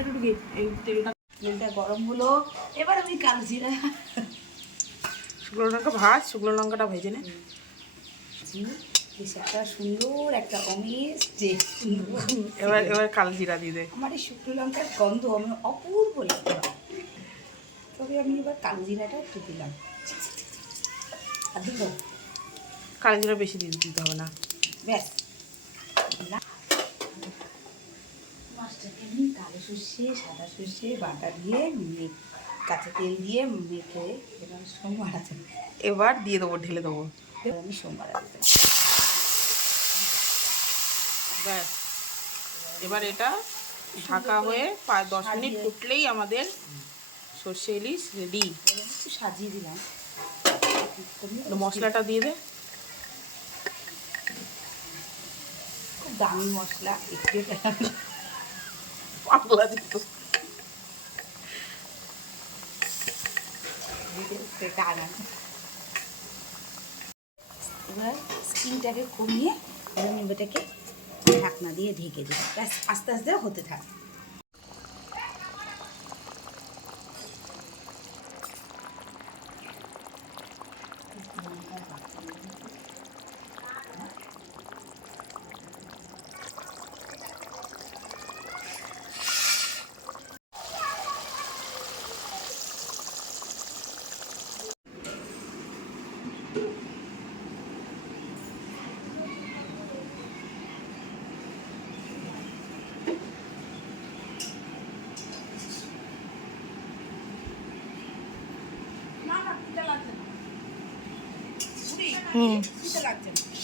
এই তেলটা গরম হলো, এবার আমি কালো জিরা, শুকনো লঙ্কা ভাজ, শুকনো লঙ্কাটা ভেজে নে। বেশ একটা সুন্দর একটা অমেজ যে এবার এবার কালো জিরা দিয়ে দে। আমার এই শুকনো লঙ্কার গন্ধ আমি অপূর্ব লাগে। তবে আমি এবার কালো জিরাটা একটু দিলাম, আর দিব কালো জিরা বেশি দিতে হবে না। ব্যাস। মাছটাকে আমি কালো সর্ষে সাদা সর্ষে বাটা দিয়ে কাঁচা তেল দিয়ে মেখে এবার সোমবার আছে, এবার দিয়ে দেবো, ঢেলে দেবো। আমি সোমবার দিতে। ব্যাস, এবার এটা ঢাকা হয়ে 5-10 মিনিট ফুটলেই আমাদের সর্ষে ইলিশ রেডি। একটু সাজিয়ে দিলাম, মশলাটা দিয়ে দে। খুব দামি মশলা, একটু পাগলা দিত। এবার স্টিমটাকে কমিয়ে এবার আমি এটাকে ঢাকনা দিয়ে ঢেকে দিই, ব্যাস আস্তে আস্তে হতে থাকে। হুম, লাগছে না।